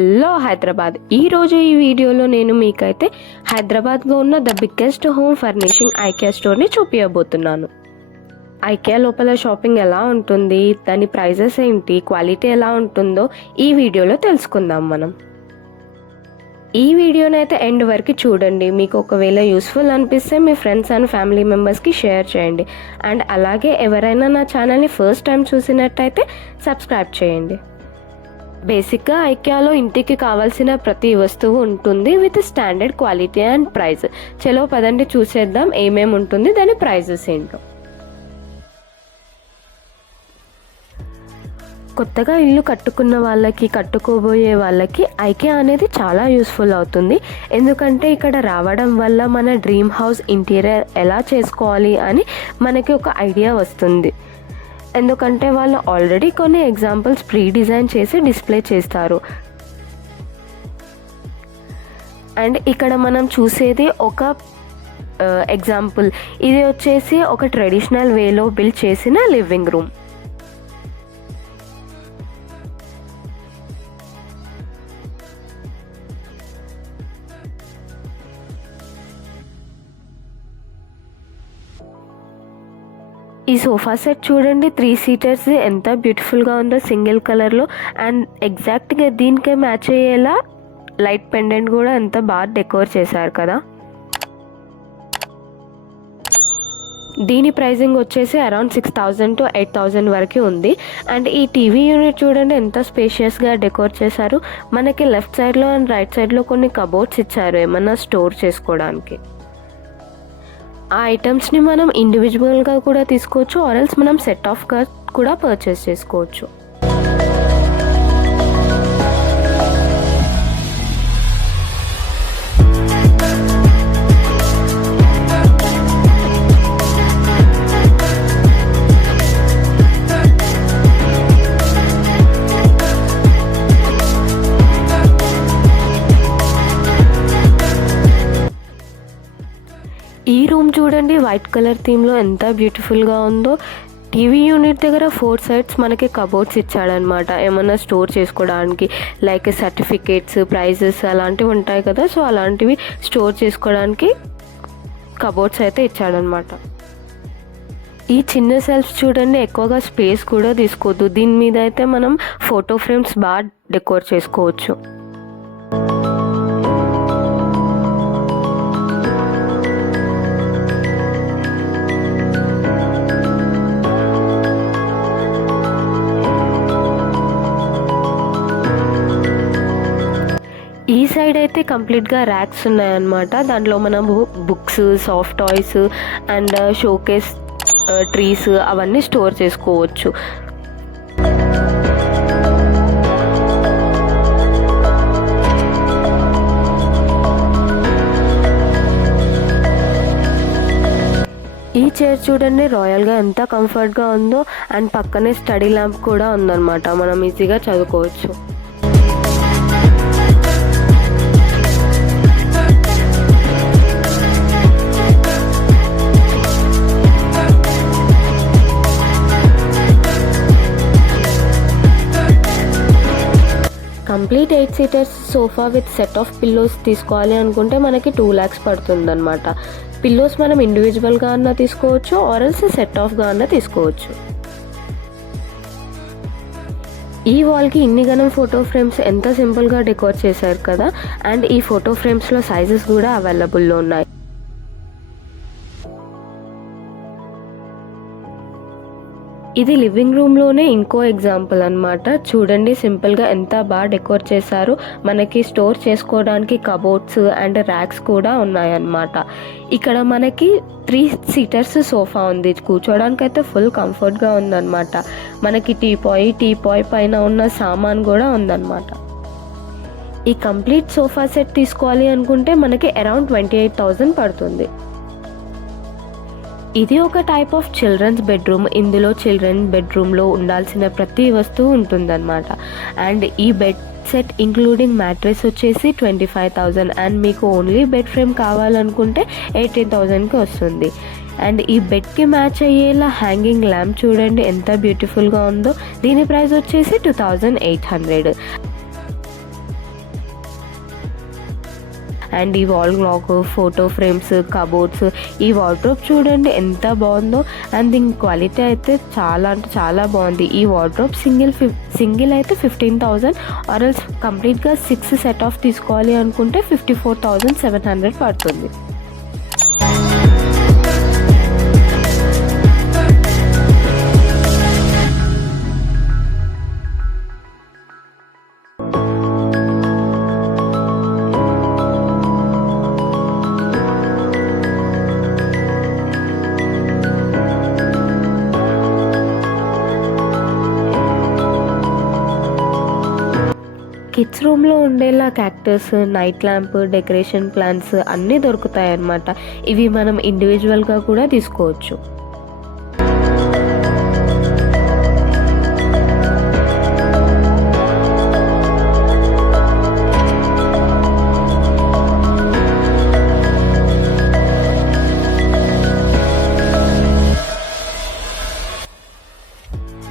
Hello Hyderabad. ఈరోజు ఈ వీడియోలో నేను మీకైతే హైదరాబాద్లో ఉన్న the biggest home furnishing IKEA స్టోర్ని చూపించబోతున్నాను. ఐకియా లోపల షాపింగ్ ఎలా ఉంటుంది, దాని ప్రైజెస్ ఏంటి, క్వాలిటీ ఎలా ఉంటుందో ఈ వీడియోలో తెలుసుకుందాం మనం. ఈ వీడియోని అయితే ఎండ్ వరకు చూడండి. మీకు ఒకవేళ యూస్ఫుల్ అనిపిస్తే మీ ఫ్రెండ్స్ అండ్ ఫ్యామిలీ మెంబర్స్కి షేర్ చేయండి. అండ్ అలాగే ఎవరైనా నా ఛానల్ని ఫస్ట్ టైం చూసినట్టయితే సబ్స్క్రైబ్ చేయండి. బేసిక్గా ఐకియాలో ఇంటికి కావాల్సిన ప్రతి వస్తువు ఉంటుంది with standard quality and price. చలో పదండి చూసేద్దాం ఏమేమి ఉంటుంది, దాని ప్రైజెస్ ఏంటో. కొత్తగా ఇల్లు కట్టుకున్న వాళ్ళకి, కట్టుకోబోయే వాళ్ళకి ఐకియా అనేది చాలా యూస్ఫుల్ అవుతుంది. ఎందుకంటే ఇక్కడ రావడం వల్ల మన డ్రీమ్ హౌస్ ఇంటీరియర్ ఎలా చేసుకోవాలి అని మనకి ఒక ఐడియా వస్తుంది. ఎందుకంటే వాళ్ళు ఆల్రెడీ కొన్ని ఎగ్జాంపుల్స్ ప్రీ డిజైన్ చేసి డిస్ప్లే చేస్తారు. అండ్ ఇక్కడ మనం చూసేది ఒక ఎగ్జాంపుల్. ఇది వచ్చేసి ఒక ట్రెడిషనల్ వేలో బిల్డ్ చేసిన లివింగ్ రూమ్. ఈ సోఫా సెట్ చూడండి, 3 సీటర్స్ ఎంత బ్యూటిఫుల్గా ఉందో సింగిల్ కలర్లో. అండ్ ఎగ్జాక్ట్గా దీనికే మ్యాచ్ అయ్యేలా లైట్ పెండెంట్ కూడా ఎంత బాగా డెకోర్ చేశారు కదా. దీని ప్రైజింగ్ వచ్చేసి అరౌండ్ 6,000 to 8,000 వరకు ఉంది. అండ్ ఈ టీవీ యూనిట్ చూడండి ఎంత స్పేషియస్గా డెకోర్ చేశారు. మనకి లెఫ్ట్ సైడ్లో అండ్ రైట్ సైడ్లో కొన్ని కబోర్డ్స్ ఇచ్చారు ఏమన్నా స్టోర్ చేసుకోవడానికి. ఆ ఐటమ్స్ని మనం ఇండివిజువల్గా కూడా తీసుకోవచ్చు, ఆర్ఎల్స్ మనం సెట్ ఆఫ్గా కూడా పర్చేస్ చేసుకోవచ్చు. ఈ రూమ్ చూడండి వైట్ కలర్ థీమ్లో ఎంత బ్యూటిఫుల్గా ఉందో. టీవీ యూనిట్ దగ్గర 4 సైడ్స్ మనకి కబోర్డ్స్ ఇచ్చాడనమాట, ఏమన్నా స్టోర్ చేసుకోవడానికి. లైక్ సర్టిఫికేట్స్, ప్రైజెస్ అలాంటివి ఉంటాయి కదా, సో అలాంటివి స్టోర్ చేసుకోవడానికి కబోర్డ్స్ అయితే ఇచ్చాడనమాట. ఈ చిన్న సెల్ఫ్స్ చూడండి ఎక్కువగా స్పేస్ కూడా తీసుకోవద్దు. దీని మీద అయితే మనం ఫోటో ఫ్రేమ్స్ బాగా డెకోర్ చేసుకోవచ్చు. ఈ సైడ్ అయితే కంప్లీట్గా ర్యాక్స్ ఉన్నాయన్నమాట. దాంట్లో మనం books, soft toys and showcase trees అవన్నీ స్టోర్ చేసుకోవచ్చు. ఈ చైర్ చూడండి రాయల్గా ఎంత కంఫర్ట్గా ఉందో. అండ్ పక్కనే స్టడీ ల్యాంప్ కూడా ఉందన్నమాట, మనం ఈజీగా చదువుకోవచ్చు. Complete 8 seaters sofa with set of pillows తీసుకోవాలి అనుకుంటే మనకి 2 lakhs పడుతుంది అనమాట. పిల్లోస్ మనం ఇండివిజువల్గా అన్నా తీసుకోవచ్చు, ఆర్ఎల్స్ సెట్ ఆఫ్గా అన్నా తీసుకోవచ్చు. ఈ వాల్కి ఇన్ని గనం ఫోటో ఫ్రేమ్స్ ఎంత సింపుల్గా డెకోర్ చేశారు కదా. అండ్ ఈ ఫోటో ఫ్రేమ్స్లో సైజెస్ కూడా అవైలబుల్లో ఉన్నాయి. ఇది లివింగ్ రూమ్లోనే ఇంకో ఎగ్జాంపుల్ అనమాట. చూడండి సింపుల్గా ఎంత బాగా డెకోర్ చేశారు. మనకి స్టోర్ చేసుకోవడానికి కబోర్డ్స్ అండ్ ర్యాక్స్ కూడా ఉన్నాయన్నమాట. ఇక్కడ మనకి 3 సీటర్స్ సోఫా ఉంది, కూర్చోడానికి అయితే ఫుల్ కంఫర్ట్గా ఉందన్నమాట. మనకి టీపాయ్ పైన ఉన్న సామాన్ కూడా ఉందన్నమాట. ఈ కంప్లీట్ సోఫా సెట్ తీసుకోవాలి అనుకుంటే మనకి అరౌండ్ 28,000 పడుతుంది. ఇది ఒక టైప్ ఆఫ్ చిల్డ్రన్స్ బెడ్రూమ్. ఇందులో చిల్డ్రన్ బెడ్రూమ్లో ఉండాల్సిన ప్రతి వస్తువు ఉంటుందన్నమాట. అండ్ ఈ బెడ్ సెట్ ఇంక్లూడింగ్ మ్యాట్రెస్ వచ్చేసి 25,000 అండ్ మీకు ఓన్లీ బెడ్ ఫ్రేమ్ కావాలనుకుంటే 18,000కి వస్తుంది. అండ్ ఈ బెడ్కి మ్యాచ్ అయ్యేలా హ్యాంగింగ్ ల్యాంప్ చూడండి ఎంత బ్యూటిఫుల్గా ఉందో. దీని ప్రైస్ వచ్చేసి 2,800. అండ్ ఈ wall clock, photo frames, cupboards, ఈ వార్డ్రోబ్ చూడండి ఎంత బాగుందో. అండ్ దీని క్వాలిటీ అయితే చాలా అంటే చాలా బాగుంది. ఈ వార్డ్రోబ్ సింగిల్ అయితే 15,000, ఆర్ఎల్స్ కంప్లీట్గా 6 సెట్ ఆఫ్ తీసుకోవాలి అనుకుంటే 54,700 పడుతుంది. కిడ్స్ రూమ్లో ఉండేలా cactus, night lamp, decoration plants అన్నీ దొరుకుతాయి అన్నమాట. ఇవి మనం ఇండివిజువల్గా కూడా తీసుకోవచ్చు.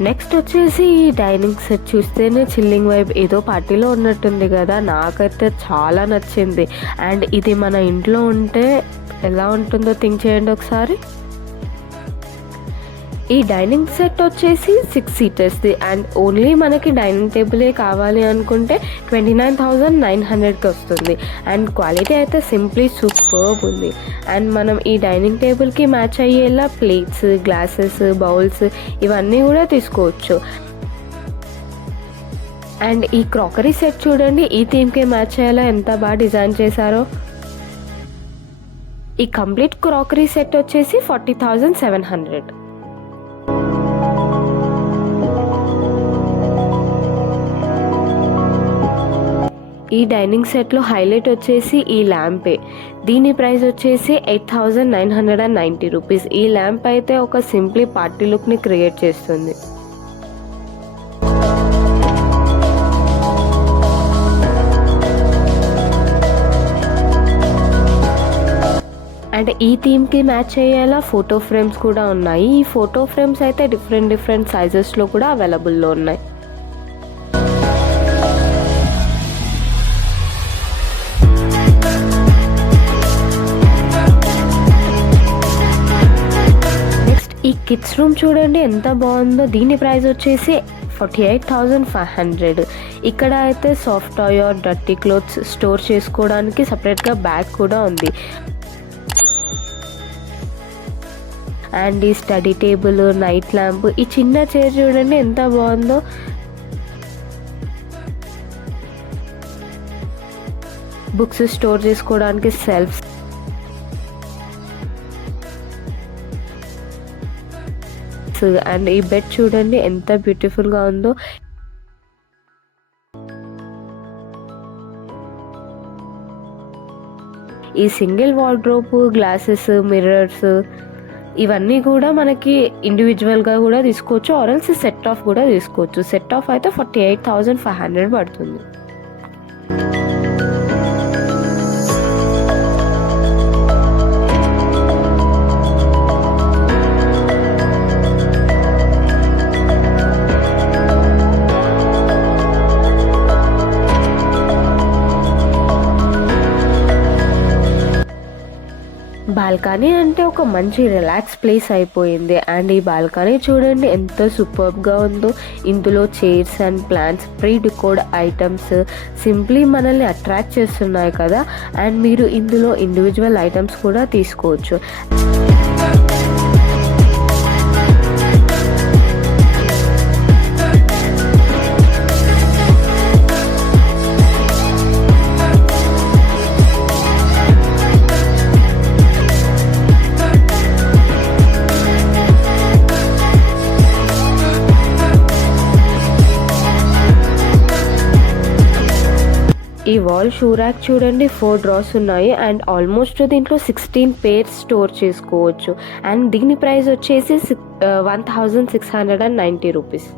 నెక్స్ట్ వచ్చేసి ఈ డైనింగ్ సెట్ చూస్తేనే చిల్లింగ్ వైబ్, ఏదో పార్టీలో ఉన్నట్టుంది కదా. నాకైతే చాలా నచ్చింది. అండ్ ఇది మన ఇంట్లో ఉంటే ఎలా ఉంటుందో థింక్ చేయండి ఒకసారి. ఈ డైనింగ్ సెట్ వచ్చేసి 6 సీటర్స్ది. అండ్ ఓన్లీ మనకి డైనింగ్ టేబులే కావాలి అనుకుంటే 29,900కి వస్తుంది. అండ్ క్వాలిటీ అయితే సింప్లీ సూపర్బ్ ఉంది. అండ్ మనం ఈ డైనింగ్ టేబుల్కి మ్యాచ్ అయ్యేలా ప్లేట్స్, గ్లాసెస్, బౌల్స్ ఇవన్నీ కూడా తీసుకోవచ్చు. అండ్ ఈ క్రాకరీ సెట్ చూడండి, ఈ థీమ్కి మ్యాచ్ అయ్యేలా ఎంత బాగా డిజైన్ చేశారో. ఈ కంప్లీట్ క్రాకరీ సెట్ వచ్చేసి 40,700. ఈ డైనింగ్ సెట్లో హైలైట్ వచ్చేసి ఈ ల్యాంపే. దీని ప్రైస్ వచ్చేసి 8,990 రూపీస్. ఈ ల్యాంప్ అయితే ఒక సింప్లీ పార్టీ లుక్ని క్రియేట్ చేస్తుంది. అండ్ ఈ థీమ్కి మ్యాచ్ అయ్యేలా ఫోటో ఫ్రేమ్స్ కూడా ఉన్నాయి. ఈ ఫోటో ఫ్రేమ్స్ అయితే డిఫరెంట్ సైజెస్లో కూడా అవైలబుల్లో ఉన్నాయి. ఈ కిడ్స్ రూమ్ చూడండి ఎంత బాగుందో. దీని ప్రైస్ వచ్చేసి 48,500. ఇక్కడ అయితే soft toy or dirty clothes store చేసుకోవడానికి సపరేట్గా బ్యాగ్ కూడా ఉంది. అండ్ ఈ స్టడీ టేబుల్, నైట్ ల్యాంప్, ఈ చిన్న చైర్ చూడండి ఎంత బాగుందో. బుక్స్ స్టోర్ చేసుకోవడానికి సెల్ఫ్స్, అండ్ ఈ బెడ్ చూడండి ఎంత బ్యూటిఫుల్గా ఉందో. ఈ సింగిల్ వార్డ్రోబ్, గ్లాసెస్, మిర్రర్స్ ఇవన్నీ కూడా మనకి ఇండివిజువల్గా కూడా తీసుకోవచ్చు, ఆర్ఎల్స్ సెట్ ఆఫ్ కూడా తీసుకోవచ్చు. సెట్ ఆఫ్ అయితే 48,500 పడుతుంది. బాల్కనీ అంటే ఒక మంచి రిలాక్స్ ప్లేస్ అయిపోయింది. అండ్ ఈ బాల్కనీ చూడండి ఎంత సూపర్బ్గా ఉందో. ఇందులో chairs and plants, pre decorated items simply మనల్ని అట్రాక్ట్ చేస్తున్నాయి కదా. అండ్ మీరు ఇందులో ఇండివిజువల్ ఐటమ్స్ కూడా తీసుకోవచ్చు. ఈ వాల్ షూ ర్యాక్ చూడండి 4 డ్రాస్ ఉన్నాయి. అండ్ ఆల్మోస్ట్ దీంట్లో 16 పేర్స్ స్టోర్ చేసుకోవచ్చు. అండ్ దీని ప్రైస్ వచ్చేసి 1,690 రూపీస్.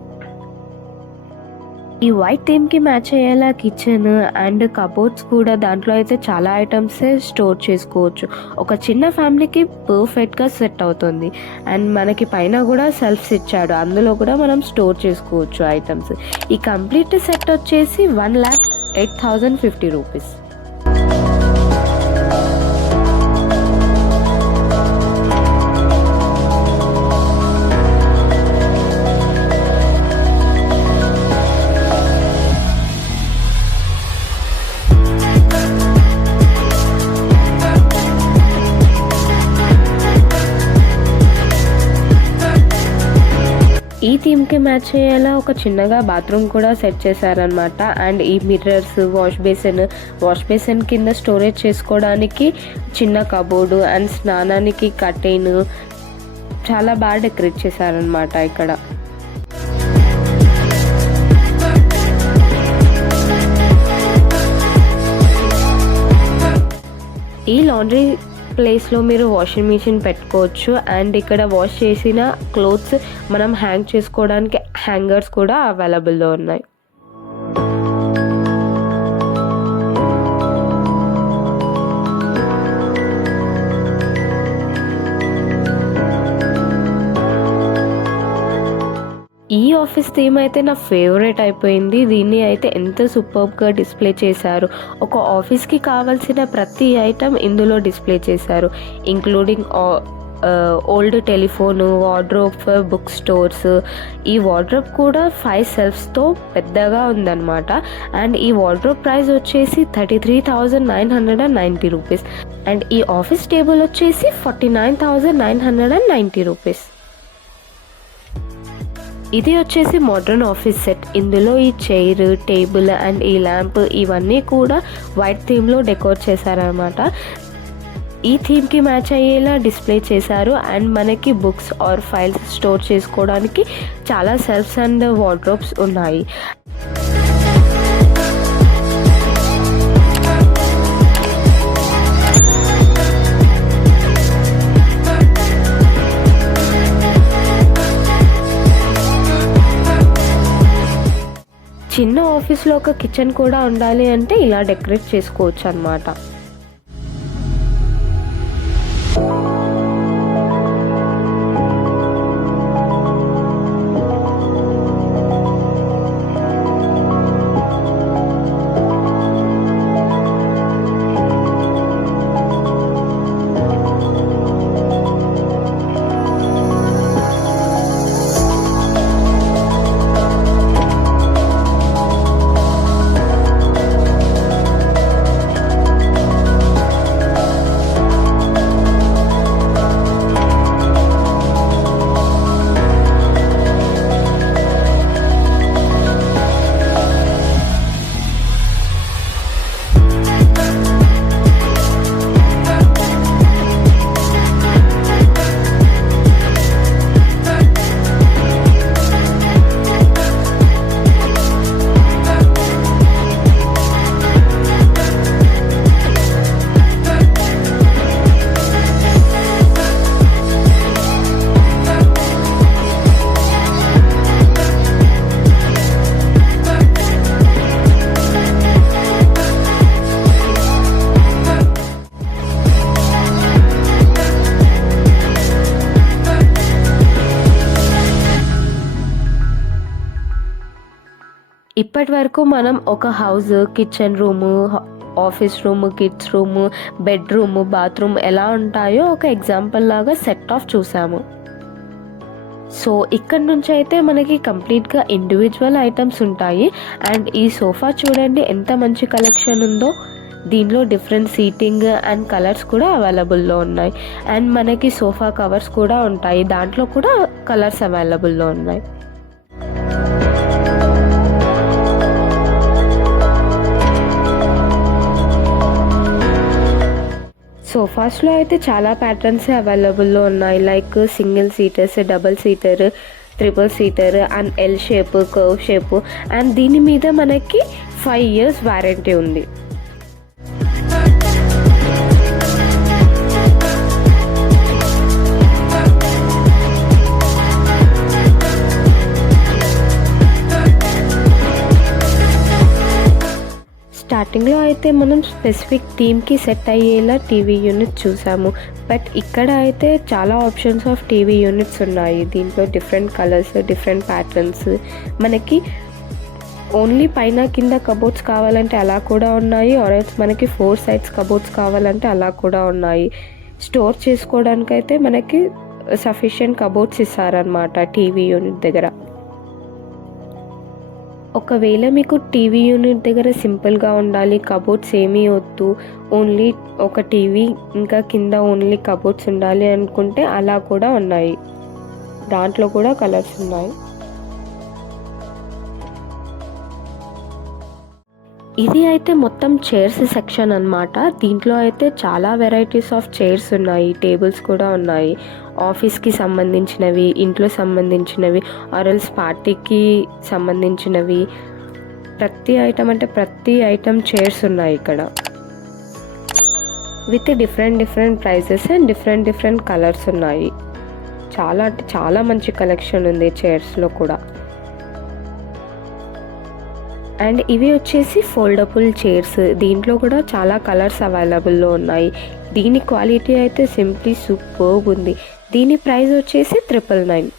ఈ వైట్ థీమ్కి మ్యాచ్ అయ్యేలా కిచెన్ అండ్ కబోర్డ్స్ కూడా, దాంట్లో అయితే చాలా ఐటమ్సే స్టోర్ చేసుకోవచ్చు. ఒక చిన్న ఫ్యామిలీకి పర్ఫెక్ట్గా సెట్ అవుతుంది. అండ్ మనకి పైన కూడా సెల్ఫ్స్ ఇచ్చాడు, అందులో కూడా మనం స్టోర్ చేసుకోవచ్చు ఐటమ్స్. ఈ కంప్లీట్ సెట్ వచ్చేసి 1,08,050 రూపీస్. ఈ థీమ్కి మ్యాచ్ అయ్యేలా ఒక చిన్నగా బాత్రూమ్ కూడా సెట్ చేశారనమాట. అండ్ ఈ మిర్రర్స్, వాష్ బేసిన్ కింద స్టోరేజ్ చేసుకోవడానికి చిన్న కబోర్డు అండ్ స్నానానికి కర్టెన్ చాలా బాగా డెకరేట్ చేశారనమాట ఇక్కడ. ఈ లాండ్రీ ప్లేస్లో మీరు వాషింగ్ మిషన్ పెట్టుకోవచ్చు. అండ్ ఇక్కడ వాష్ చేసిన క్లోత్స్ మనం హ్యాంగ్ చేసుకోవడానికి హ్యాంగర్స్ కూడా అవైలబుల్లో ఉన్నాయి. ఈ ఆఫీస్ థీమ్ అయితే నా ఫేవరెట్ అయిపోయింది. దీన్ని అయితే ఎంత సూపర్గా డిస్ప్లే చేశారు. ఒక ఆఫీస్కి కావాల్సిన ప్రతి ఐటమ్ ఇందులో డిస్ప్లే చేశారు, including old telephone, wardrobe for book stores. ఈ వార్డ్రోబ్ కూడా 5 సెల్ఫ్స్తో పెద్దగా ఉందన్నమాట. అండ్ ఈ వార్డ్రోబ్ ప్రైస్ వచ్చేసి 33,990 రూపీస్. అండ్ ఈ ఆఫీస్ టేబుల్ వచ్చేసి 49,990 రూపీస్. ఇది వచ్చేసి మోడర్న్ ఆఫీస్ సెట్. ఇందులో ఈ చైర్, టేబుల్ అండ్ ఈ ల్యాంప్ ఇవన్నీ కూడా వైట్ థీమ్లో డెకోర్ చేశారనమాట. ఈ థీమ్కి మ్యాచ్ అయ్యేలా డిస్ప్లే చేశారు. అండ్ మనకి బుక్స్ ఆర్ ఫైల్స్ స్టోర్ చేసుకోవడానికి చాలా సెల్ఫ్స్ అండ్ వార్డ్రోబ్స్ ఉన్నాయి. చిన్న ఆఫీస్లో ఒక కిచెన్ కూడా ఉండాలి అంటే ఇలా డెకరేట్ చేసుకోవచ్చు అన్నమాట. ఇప్పటి వరకు మనం ఒక house, kitchen room, office room, kids room, bedroom, bathroom ఎలా ఉంటాయో ఒక ఎగ్జాంపుల్ లాగా సెట్ ఆఫ్ చూసాము. సో ఇక్కడ నుంచి అయితే మనకి కంప్లీట్గా ఇండివిజువల్ ఐటమ్స్ ఉంటాయి. అండ్ ఈ సోఫా చూడండి ఎంత మంచి కలెక్షన్ ఉందో. దీనిలో డిఫరెంట్ సీటింగ్ అండ్ కలర్స్ కూడా అవైలబుల్లో ఉన్నాయి. అండ్ మనకి సోఫా కవర్స్ కూడా ఉంటాయి, దాంట్లో కూడా కలర్స్ అవైలబుల్లో ఉన్నాయి. సోఫాస్లో అయితే చాలా ప్యాటర్న్స్ అవైలబుల్లో ఉన్నాయి. Like single seaters, double seater, triple seater and L shape, curve shape. And దీని మీద మనకి 5 years వారంటీ ఉంది. స్టార్టింగ్లో అయితే మనం స్పెసిఫిక్ థీమ్కి సెట్ అయ్యేలా టీవీ యూనిట్ చూసాము. బట్ ఇక్కడ అయితే చాలా ఆప్షన్స్ ఆఫ్ టీవీ యూనిట్స్ ఉన్నాయి. దీంట్లో డిఫరెంట్ కలర్స్, డిఫరెంట్ ప్యాటర్న్స్. మనకి ఓన్లీ పైన కింద కబోర్డ్స్ కావాలంటే అలా కూడా ఉన్నాయి. ఆర్ఎల్స్ మనకి 4 sides కబోర్డ్స్ కావాలంటే అలా కూడా ఉన్నాయి. స్టోర్ చేసుకోవడానికైతే మనకి సఫిషియెంట్ కబోర్డ్స్ ఇస్తారనమాట టీవీ యూనిట్ దగ్గర. ఒకవేళ మీకు టీవీ యూనిట్ దగ్గర సింపుల్గా ఉండాలి, కబోర్డ్స్ ఏమీ వద్దు, ఓన్లీ ఒక టీవీ ఇంకా కింద ఓన్లీ కబోర్డ్స్ ఉండాలి అనుకుంటే అలా కూడా ఉన్నాయి. దాంట్లో కూడా కలర్స్ ఉన్నాయి. ఇది అయితే మొత్తం చైర్స్ సెక్షన్ అన్నమాట. దీంట్లో అయితే చాలా వెరైటీస్ ఆఫ్ చైర్స్ ఉన్నాయి, టేబుల్స్ కూడా ఉన్నాయి. ఆఫీస్కి సంబంధించినవి, ఇంట్లో సంబంధించినవి, ఆర్ఎల్స్ పార్టీకి సంబంధించినవి, ప్రతి ఐటమ్ చైర్స్ ఉన్నాయి ఇక్కడ. With different prices and different colours ఉన్నాయి. చాలా అంటే చాలా మంచి కలెక్షన్ ఉంది చైర్స్లో కూడా. అండ్ ఇవి వచ్చేసి ఫోల్డబుల్ చైర్స్. దీంట్లో కూడా చాలా కలర్స్ అవైలబుల్లో ఉన్నాయి. దీని క్వాలిటీ అయితే సింప్లీ సూపర్బ్ ఉంది. దీని ప్రైస్ వచ్చేసి 999.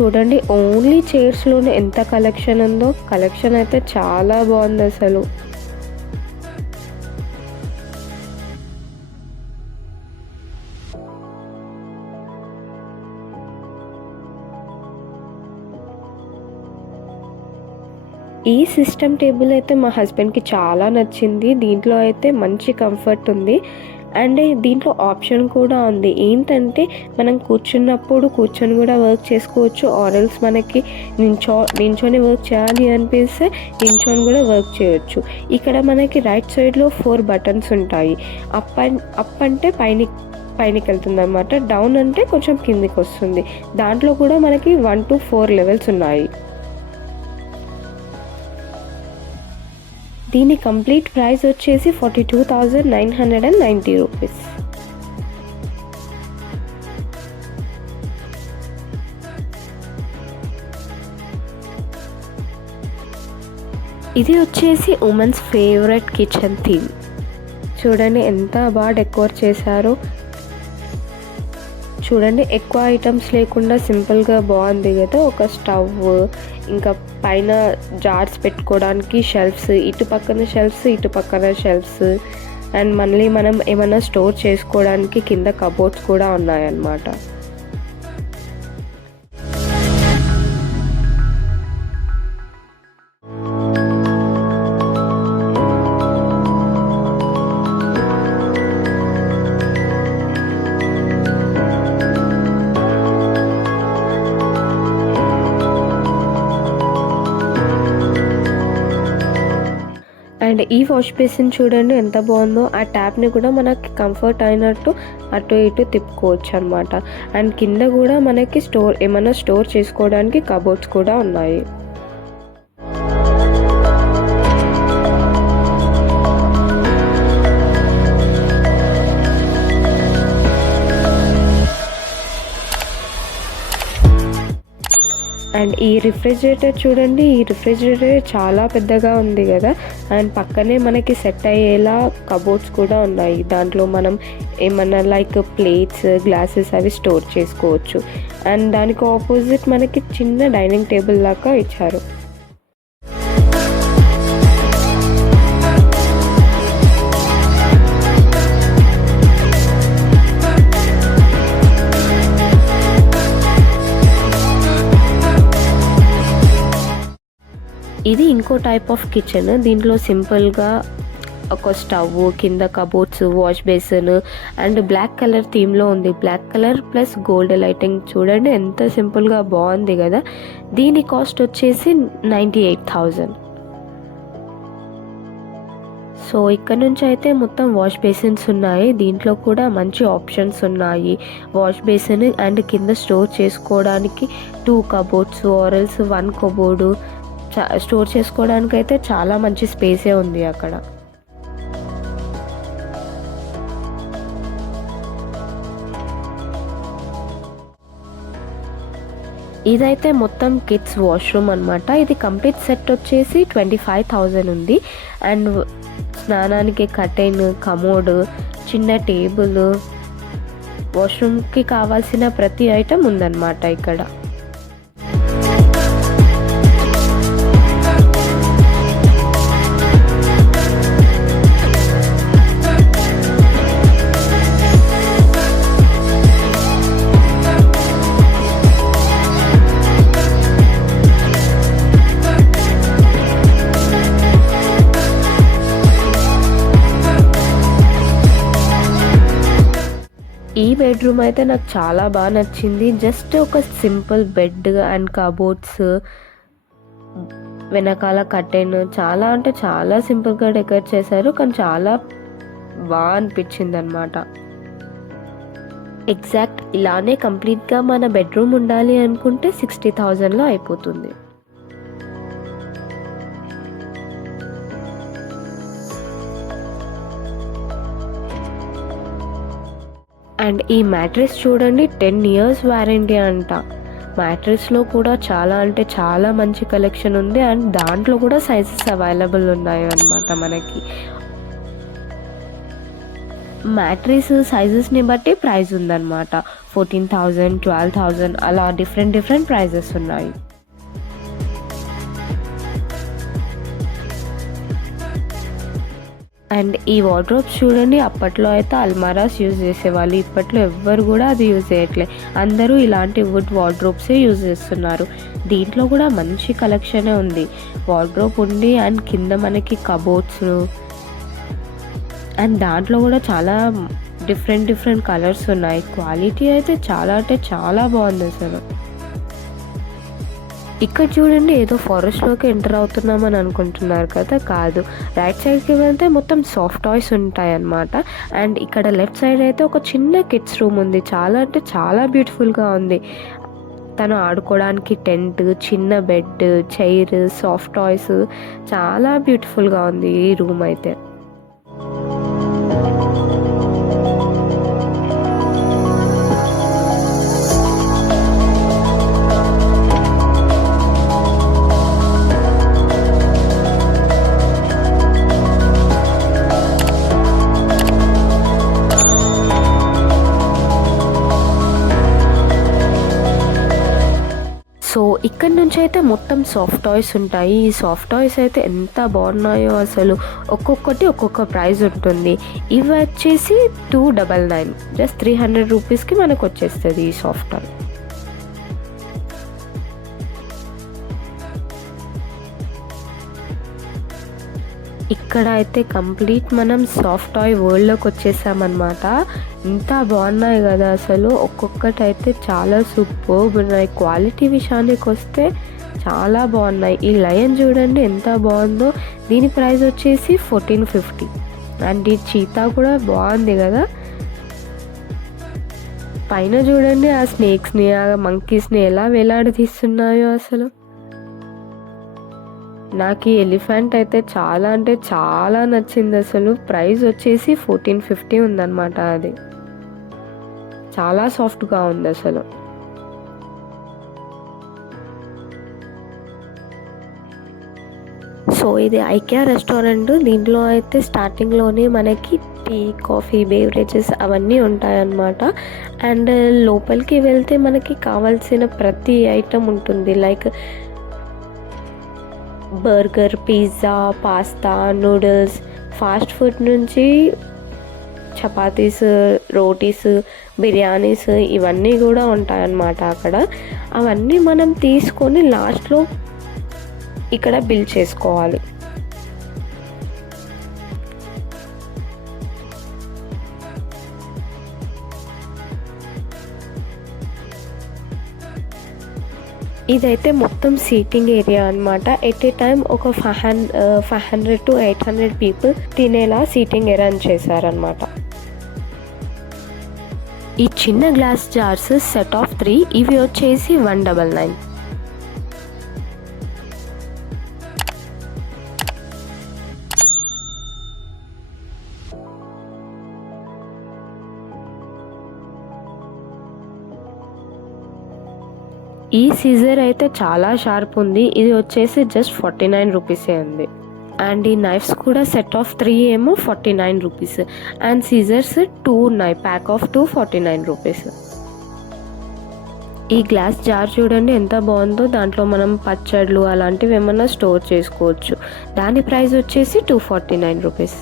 చూడండి, ఓన్లీ చైర్స్లోనే ఎంత కలెక్షన్ ఉందో. కలెక్షన్ అయితే చాలా బాగుంది అసలు. ఈ సిస్టమ్ టేబుల్ అయితే మా హస్బెండ్కి చాలా నచ్చింది. దీంట్లో అయితే మంచి కంఫర్ట్ ఉంది. అండ్ దీంట్లో ఆప్షన్ కూడా ఉంది. ఏంటంటే మనం కూర్చొని కూడా వర్క్ చేసుకోవచ్చు. ఆర్ఎల్స్ మనకి నించొని వర్క్ చేయాలి అనిపిస్తే నించొని కూడా వర్క్ చేయొచ్చు. ఇక్కడ మనకి రైట్ సైడ్లో 4 బటన్స్ ఉంటాయి. అప్ అంటే పైనకి వెళ్తుంది అనమాట. డౌన్ అంటే కొంచెం కిందికి వస్తుంది. దాంట్లో కూడా మనకి 1 to 4 లెవెల్స్ ఉన్నాయి. దీని కంప్లీట్ ప్రైస్ వచ్చేసి 42,990 రూపీస్. ఇది వచ్చేసి ఉమెన్స్ ఫేవరెట్ కిచెన్ థీమ్. చూడండి ఎంత బాగా డెకోర్ చేశారో. చూడండి, ఎక్కువ ఐటమ్స్ లేకుండా సింపుల్గా బాగుంది కదా. ఒక స్టవ్, ఇంకా పైన జార్స్ పెట్టుకోవడానికి షెల్ఫ్స్, ఇటు పక్కన షెల్ఫ్స్, అండ్ మళ్ళీ మనం ఏమైనా స్టోర్ చేసుకోవడానికి కింద కబోర్డ్స్ కూడా ఉన్నాయన్నమాట. అండ్ ఈ వాష్ బేసిన్ చూడండి ఎంత బాగుందో. ఆ ట్యాప్ని కూడా మనకి కంఫర్ట్ అయినట్టు అటు ఇటు తిప్పుకోవచ్చు అనమాట. అండ్ కింద కూడా మనకి ఏమైనా స్టోర్ చేసుకోవడానికి కబోర్డ్స్ కూడా ఉన్నాయి. అండ్ ఈ రిఫ్రిజిరేటర్ చూడండి, ఈ రిఫ్రిజిరేటర్ చాలా పెద్దగా ఉంది కదా. అండ్ పక్కనే మనకి సెట్ అయ్యేలా కబోర్డ్స్ కూడా ఉన్నాయి. దాంట్లో మనం ఏమన్నా లైక్ ప్లేట్స్, గ్లాసెస్ అవి స్టోర్ చేసుకోవచ్చు. అండ్ దానికి ఆపోజిట్ మనకి చిన్న డైనింగ్ టేబుల్ లాగా ఇచ్చారు. ఇది ఇంకో టైప్ ఆఫ్ కిచెన్. దీంట్లో సింపుల్గా ఒక స్టవ్, కింద cupboards, wash basin and black colour థీమ్లో ఉంది. Black colour plus gold lighting. చూడండి ఎంత సింపుల్గా బాగుంది కదా. దీని కాస్ట్ వచ్చేసి 98,000. సో ఇక్కడ నుంచి అయితే మొత్తం వాష్ బేసిన్స్ ఉన్నాయి. దీంట్లో కూడా మంచి ఆప్షన్స్ ఉన్నాయి. వాష్ బేసిన్ అండ్ కింద స్టోర్ చేసుకోవడానికి 2 కబోర్డ్స్ ఆర్ఎల్స్ 1 కబోర్డు స్టోర్ చేసుకోవడానికి అయితే చాలా మంచి స్పేసే ఉంది అక్కడ. ఇదైతే మొత్తం కిడ్స్ వాష్రూమ్ అనమాట. ఇది కంప్లీట్ సెట్ వచ్చేసి 25,000 ఉంది. అండ్ స్నానానికి కర్టెన్, కమోడ్, చిన్న టేబుల్, వాష్రూమ్కి కావాల్సిన ప్రతి ఐటమ్ ఉందన్నమాట ఇక్కడ. ఈ బెడ్రూమ్ అయితే నాకు చాలా బాగా నచ్చింది. జస్ట్ ఒక సింపుల్ బెడ్ అండ్ కబోర్డ్స్, వెనకాల కర్టెన్ చాలా అంటే చాలా సింపుల్గా డెకరేట్ చేశారు, కానీ చాలా బాగా అనిపించింది అనమాట. ఎగ్జాక్ట్ ఇలానే కంప్లీట్గా మన బెడ్రూమ్ ఉండాలి అనుకుంటే 60,000లో అయిపోతుంది. అండ్ ఈ మ్యాట్రెస్ చూడండి, 10 years వారంటీ అంట. మ్యాట్రెస్లో కూడా చాలా అంటే చాలా మంచి కలెక్షన్ ఉంది. అండ్ దాంట్లో కూడా సైజెస్ అవైలబుల్ ఉన్నాయి అన్నమాట. మనకి మ్యాట్రెస్ సైజెస్ని బట్టి ప్రైస్ ఉందన్నమాట. 14,000, 12,000 అలా డిఫరెంట్ ప్రైజెస్ ఉన్నాయి. అండ్ ఈ వార్డ్రోబ్స్ చూడండి, అప్పట్లో అయితే అల్మారాస్ యూజ్ చేసేవాళ్ళు, ఇప్పట్లో ఎవ్వరు కూడా అది యూజ్ చేయట్లేదు. అందరూ ఇలాంటి వుడ్ వార్డ్రోబ్సే యూజ్ చేస్తున్నారు. దీంట్లో కూడా మంచి కలెక్షనే ఉంది. వార్డ్రోబ్ ఉంది అండ్ కింద మనకి కబోర్డ్స్, అండ్ దాంట్లో కూడా చాలా డిఫరెంట్ కలర్స్ ఉన్నాయి. క్వాలిటీ అయితే చాలా అంటే చాలా బాగుంది అసలు. ఇక్కడ చూడండి, ఏదో ఫారెస్ట్లోకి ఎంటర్ అవుతున్నామని అనుకుంటున్నారు కదా, కాదు. రైట్ సైడ్కి వెళ్తే మొత్తం సాఫ్ట్ టాయ్స్ ఉంటాయి అన్నమాట. అండ్ ఇక్కడ లెఫ్ట్ సైడ్ అయితే ఒక చిన్న కిడ్స్ రూమ్ ఉంది. చాలా అంటే చాలా బ్యూటిఫుల్గా ఉంది. తను ఆడుకోవడానికి టెంట్, చిన్న బెడ్, చైర్, సాఫ్ట్ టాయ్స్, చాలా బ్యూటిఫుల్గా ఉంది ఈ రూమ్ అయితే. సో ఇక్కడ నుంచి అయితే మొత్తం సాఫ్ట్ టాయ్స్ ఉంటాయి. ఈ సాఫ్ట్ టాయ్స్ అయితే ఎంత బాగున్నాయో అసలు. ఒక్కొక్కటి ఒక్కొక్క ప్రైస్ ఉంటుంది. ఇవి వచ్చేసి 299, జస్ట్ 300 రూపీస్కి మనకు వచ్చేస్తుంది ఈ సాఫ్ట్ టాయ్. ఇక్కడ అయితే కంప్లీట్ మనం సాఫ్ట్ టాయ్ వరల్డ్లోకి వచ్చేసామన్నమాట. ఇంత బాగున్నాయి కదా అసలు. ఒక్కొక్కటి అయితే చాలా సూపర్బ్ ఉన్నాయి. క్వాలిటీ విషయానికి వస్తే చాలా బాగున్నాయి. ఈ లయన్ చూడండి ఎంత బాగుందో. దీని ప్రైస్ వచ్చేసి 1450. అండ్ ఈ చీతా కూడా బాగుంది కదా. పైన చూడండి ఆ స్నేక్స్ని, ఆ మంకీస్ని ఎలా వేలాడదీస్తున్నాయో అసలు. నాకు ఈ ఎలిఫెంట్ అయితే చాలా అంటే చాలా నచ్చింది అసలు. ప్రైస్ వచ్చేసి 1450 ఉందన్నమాట. అది చాలా సాఫ్ట్గా ఉంది అసలు. సో ఇది ఐకియా రెస్టారెంట్. దీంట్లో అయితే స్టార్టింగ్లోనే మనకి టీ, కాఫీ, బేవరేజెస్ అవన్నీ ఉంటాయన్నమాట. అండ్ లోపలికి వెళ్తే మనకి కావాల్సిన ప్రతి ఐటెం ఉంటుంది. Like burger, pizza, pasta, noodles, fast food నుంచి చపాతీస్, రోటీస్, బిర్యానీస్ ఇవన్నీ కూడా ఉంటాయన్నమాట అక్కడ. అవన్నీ మనం తీసుకొని లాస్ట్లో ఇక్కడ బిల్ చేసుకోవాలి. ఇదైతే మొత్తం సీటింగ్ ఏరియా అనమాట. ఎట్ ఏ టైం ఒక 500 to 800 పీపుల్ తినేలా సీటింగ్ అరేంజ్ చేశారనమాట. ఈ చిన్న గ్లాస్ జార్స్ సెట్ ఆఫ్ 3, ఇవి వచ్చేసి 199. ఈ సీజర్ అయితే చాలా షార్ప్ ఉంది. ఇది వచ్చేసి జస్ట్ 49 రూపీసే ఉంది. అండ్ ఈ నైఫ్స్ కూడా సెట్ ఆఫ్ 3 ఏమో 49 రూపీస్. అండ్ సీజర్స్ 2 ఉన్నాయి, ప్యాక్ ఆఫ్ 2 49 రూపీస్. ఈ గ్లాస్ జార్ చూడండి ఎంత బాగుందో. దాంట్లో మనం పచ్చళ్ళు అలాంటివి ఏమన్నా స్టోర్ చేసుకోవచ్చు. దాని ప్రైస్ వచ్చేసి 249 రూపీస్.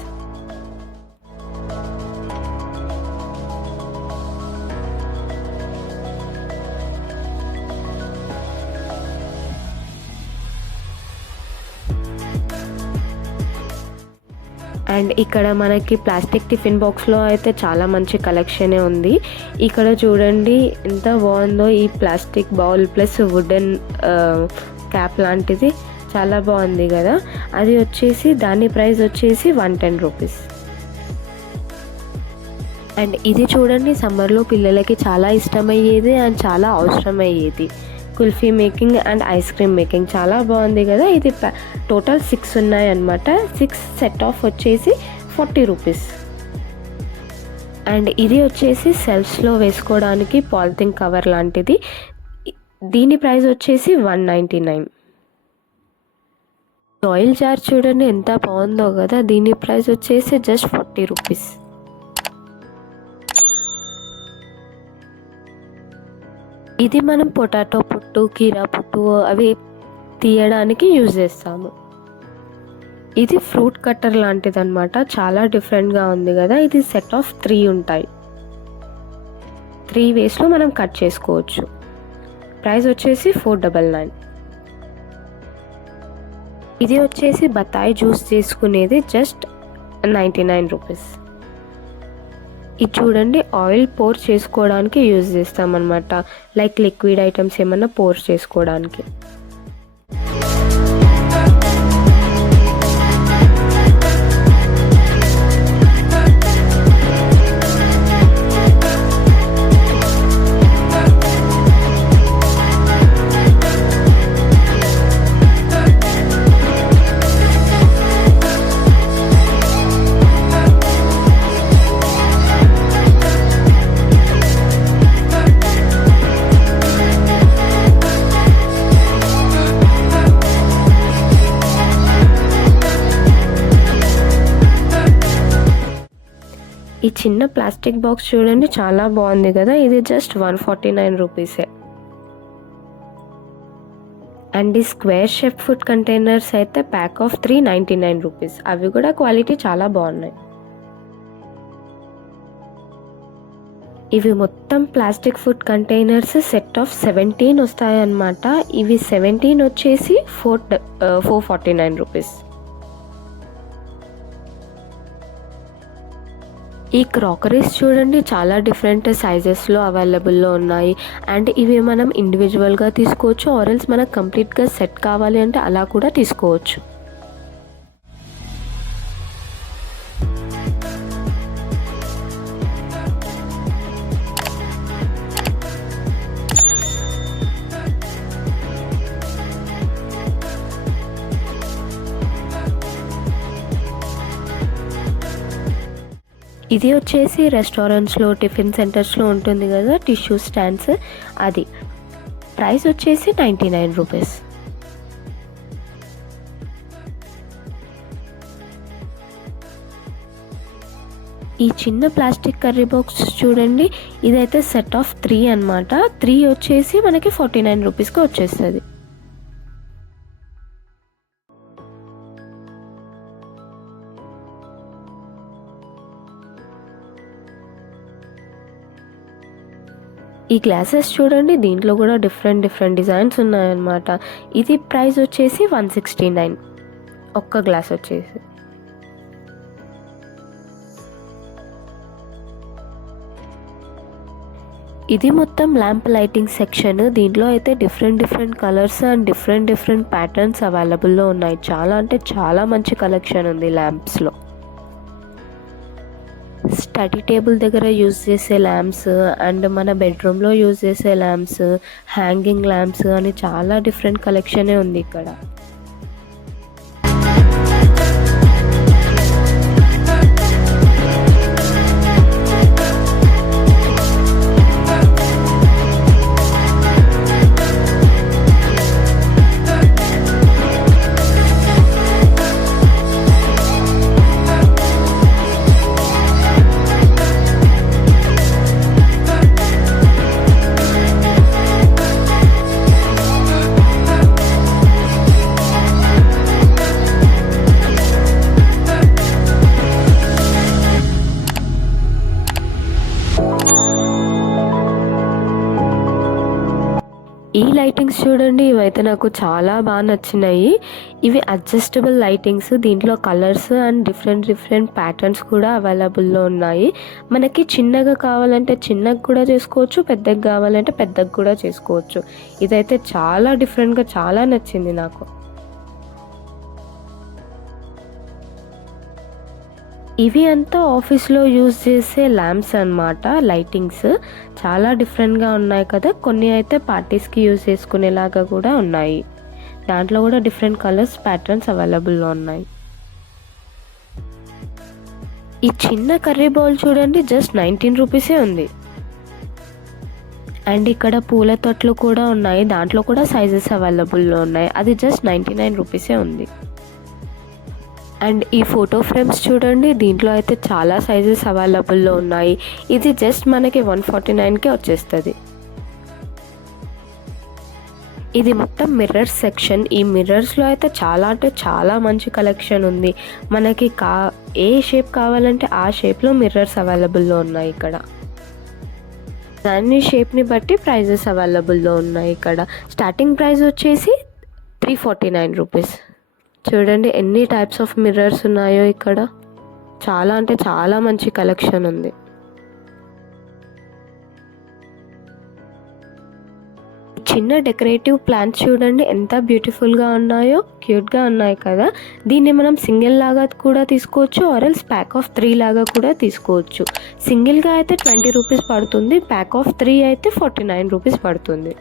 అండ్ ఇక్కడ మనకి ప్లాస్టిక్ టిఫిన్ బాక్స్లో అయితే చాలా మంచి కలెక్షనే ఉంది. ఇక్కడ చూడండి ఎంత బాగుందో ఈ plastic bowl plus wooden cap లాంటిది, చాలా బాగుంది కదా. అది వచ్చేసి దాని ప్రైస్ వచ్చేసి 110 రూపీస్. అండ్ ఇది చూడండి సమ్మర్లో పిల్లలకి చాలా ఇష్టమయ్యేది అండ్ చాలా అవసరమయ్యేది, kulfi making and ice cream making. చాలా బాగుంది కదా. ఇది టోటల్ 6 ఉన్నాయి అన్నమాట. 6 సెట్ ఆఫ్ వచ్చేసి 40 రూపీస్. అండ్ ఇది వచ్చేసి సెల్ఫ్స్లో వేసుకోవడానికి పాలిథిన్ కవర్ లాంటిది. దీని ప్రైస్ వచ్చేసి 199. ఆయిల్ జార్ చూడండి ఎంత బాగుందో కదా. దీని ప్రైస్ వచ్చేసి జస్ట్ 40 రూపీస్. ఇది మనం పొటాటో పుట్టు, కీరా పుట్టు అవి తీయడానికి యూజ్ చేస్తాము. ఇది ఫ్రూట్ కట్టర్ లాంటిది అనమాట. చాలా డిఫరెంట్గా ఉంది కదా. ఇది సెట్ ఆఫ్ 3 ఉంటాయి. 3 వేస్లో మనం కట్ చేసుకోవచ్చు. ప్రైస్ వచ్చేసి 499. ఇది వచ్చేసి బత్తాయి జ్యూస్ చేసుకునేది జస్ట్ 99 రూపీస్. ఇది చూడండి ఆయిల్ పోర్ చేసుకోవడానికి యూజ్ చేస్తామన్నమాట. లైక్ లిక్విడ్ ఐటమ్స్ ఏమన్నా పోర్ చేసుకోవడానికి. ఈ చిన్న ప్లాస్టిక్ బాక్స్ చూడండి చాలా బాగుంది కదా. ఇది జస్ట్ 149 రూపీసే. అండ్ ఈ స్క్వేర్ షేప్ ఫుడ్ కంటైనర్స్ అయితే ప్యాక్ ఆఫ్ 399 రూపీస్. అవి కూడా క్వాలిటీ చాలా బాగున్నాయి. ఇవి మొత్తం plastic food containers set of 17 వస్తాయన్నమాట. ఇవి 17 వచ్చేసి 449 రూపీస్. ఈ క్రాకరీస్ చూడండి చాలా డిఫరెంట్ సైజెస్లో అవైలబుల్లో ఉన్నాయి. అండ్ ఇవి మనం ఇండివిజువల్గా తీసుకోవచ్చు, ఆర్ఎల్స్ మనకు కంప్లీట్గా సెట్ కావాలి అంటే అలా కూడా తీసుకోవచ్చు. ఇది వచ్చేసి రెస్టారెంట్స్లో టిఫిన్ సెంటర్స్లో ఉంటుంది కదా టిష్యూ స్టాండ్స్, అది ప్రైస్ వచ్చేసి 99 రూపీస్. ఈ చిన్న ప్లాస్టిక్ కర్రీ బాక్స్ చూడండి, ఇదైతే సెట్ ఆఫ్ 3 అనమాట. 3 వచ్చేసి మనకి 49 రూపీస్కి వచ్చేస్తుంది. ఈ గ్లాసెస్ చూడండి, దీంట్లో కూడా డిఫరెంట్ డిజైన్స్ ఉన్నాయన్నమాట. ఇది ప్రైస్ వచ్చేసి 169 ఒక్క గ్లాస్ వచ్చేసి. ఇది మొత్తం ల్యాంప్ లైటింగ్ సెక్షన్. దీంట్లో అయితే different colours and different patterns అవైలబుల్లో ఉన్నాయి. చాలా అంటే చాలా మంచి కలెక్షన్ ఉంది ల్యాంప్స్లో. స్టడీ టేబుల్ దగ్గర యూజ్ చేసే ల్యాంప్స్ అండ్ మన బెడ్రూమ్లో యూజ్ చేసే ల్యాంప్స్, హ్యాంగింగ్ ల్యాంప్స్ అని చాలా డిఫరెంట్ కలెక్షనే ఉంది ఇక్కడ. ఈ లైటింగ్స్ చూడండి, ఇవైతే నాకు చాలా బాగా నచ్చినాయి. ఇవి అడ్జస్టబుల్ లైటింగ్స్. దీంట్లో కలర్స్ అండ్ డిఫరెంట్ ప్యాటర్న్స్ కూడా అవైలబుల్లో ఉన్నాయి. మనకి చిన్నగా కావాలంటే చిన్నగా కూడా చేసుకోవచ్చు, పెద్దగా కావాలంటే పెద్దగా కూడా చేసుకోవచ్చు. ఇదైతే చాలా డిఫరెంట్గా చాలా నచ్చింది నాకు. ఇవి అంతా ఆఫీస్లో యూజ్ చేసే ల్యాంప్స్ అన్నమాట. లైటింగ్స్ చాలా డిఫరెంట్గా ఉన్నాయి కదా. కొన్ని అయితే పార్టీస్కి యూజ్ చేసుకునేలాగా కూడా ఉన్నాయి. దాంట్లో కూడా డిఫరెంట్ కలర్స్ ప్యాటర్న్స్ అవైలబుల్లో ఉన్నాయి. ఈ చిన్న కర్రీ బౌల్ చూడండి, జస్ట్ 19 రూపీసే ఉంది. అండ్ ఇక్కడ పూల తొట్లు కూడా ఉన్నాయి. దాంట్లో కూడా సైజెస్ అవైలబుల్లో ఉన్నాయి. అది జస్ట్ 99 రూపీసే ఉంది. అండ్ ఈ ఫోటో ఫ్రేమ్స్ చూడండి, దీంట్లో అయితే చాలా సైజెస్ అవైలబుల్లో ఉన్నాయి. ఇది జస్ట్ మనకి 149కే వచ్చేస్తుంది. ఇది మొత్తం మిర్రర్స్ సెక్షన్. ఈ మిర్రర్స్లో అయితే చాలా అంటే చాలా మంచి కలెక్షన్ ఉంది. మనకి ఏ షేప్ కావాలంటే ఆ షేప్లో మిర్రర్స్ అవైలబుల్లో ఉన్నాయి ఇక్కడ. దాని షేప్ని బట్టి ప్రైజెస్ అవైలబుల్లో ఉన్నాయి ఇక్కడ. స్టార్టింగ్ ప్రైస్ వచ్చేసి 349 రూపీస్. చూడండి ఎన్ని టైప్స్ ఆఫ్ మిర్రర్స్ ఉన్నాయో ఇక్కడ. చాలా అంటే చాలా మంచి కలెక్షన్ ఉంది. చిన్న డెకరేటివ్ ప్లాంట్స్ చూడండి ఎంత బ్యూటిఫుల్గా ఉన్నాయో, క్యూట్గా ఉన్నాయి కదా. దీన్ని మనం సింగిల్ లాగా కూడా తీసుకోవచ్చు, ఆర్ఎల్స్ ప్యాక్ ఆఫ్ 3 లాగా కూడా తీసుకోవచ్చు. సింగిల్గా అయితే 20 రూపీస్ పడుతుంది, ప్యాక్ ఆఫ్ 3 అయితే 49 రూపీస్ పడుతుంది.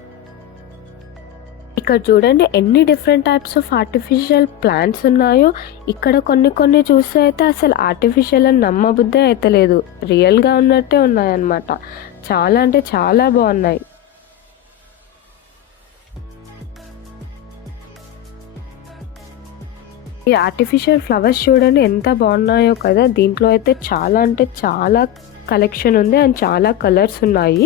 ఇక్కడ చూడండి ఎన్ని different types of artificial plants ఉన్నాయో. ఇక్కడ కొన్ని చూస్తే అయితే అసలు ఆర్టిఫిషియల్ అని నమ్మబుద్దే అయితే లేదు, రియల్గా ఉన్నట్టే ఉన్నాయన్నమాట. చాలా అంటే చాలా బాగున్నాయి. ఈ ఆర్టిఫిషియల్ ఫ్లవర్స్ చూడండి ఎంత బాగున్నాయో కదా. దీంట్లో అయితే చాలా అంటే చాలా కలెక్షన్ ఉంది అండ్ చాలా కలర్స్ ఉన్నాయి.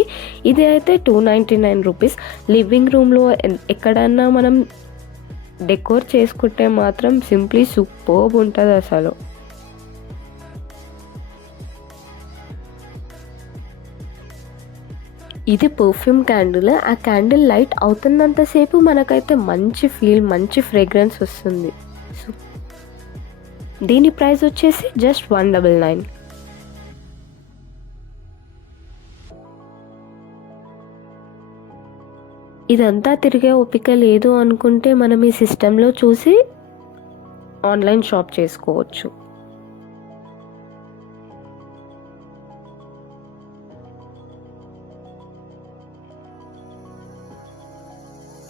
ఇది అయితే 299 రూపీస్. లివింగ్ రూమ్లో ఎక్కడన్నా మనం డెకోర్ చేసుకుంటే మాత్రం సింప్లీ సూపర్బ్ ఉంటుంది అసలు. ఇది పర్ఫ్యూమ్ క్యాండిల్. ఆ క్యాండిల్ లైట్ అవుతున్నంతసేపు మనకైతే మంచి ఫీల్, మంచి ఫ్రేగ్రెన్స్ వస్తుంది. దీని ప్రైస్ వచ్చేసి జస్ట్ 199. ఇదంతా తిరిగే ఓపిక లేదు అనుకుంటే మనం ఈ సిస్టంలో చూసి ఆన్లైన్ షాప్ చేసుకోవచ్చు.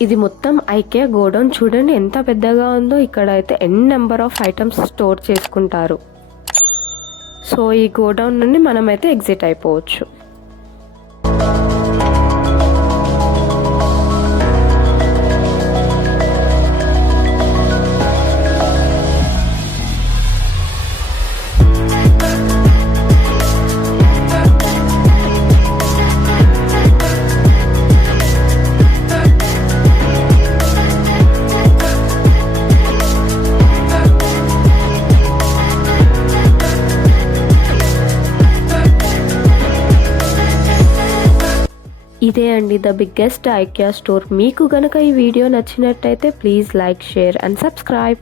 ఇది మొత్తం ఐకియా గోడౌన్. చూడండి ఎంత పెద్దగా ఉందో. ఇక్కడ అయితే నెంబర్ ఆఫ్ ఐటమ్స్ స్టోర్ చేసుకుంటారు. సో ఈ గోడౌన్ నుండి మనమైతే ఎగ్జిట్ అయిపోవచ్చు. ఇదే అండి ద బిగ్గెస్ట్ ఐకియా స్టోర్. మీకు కనుక ఈ వీడియో నచ్చినట్టయితే please like, share and subscribe.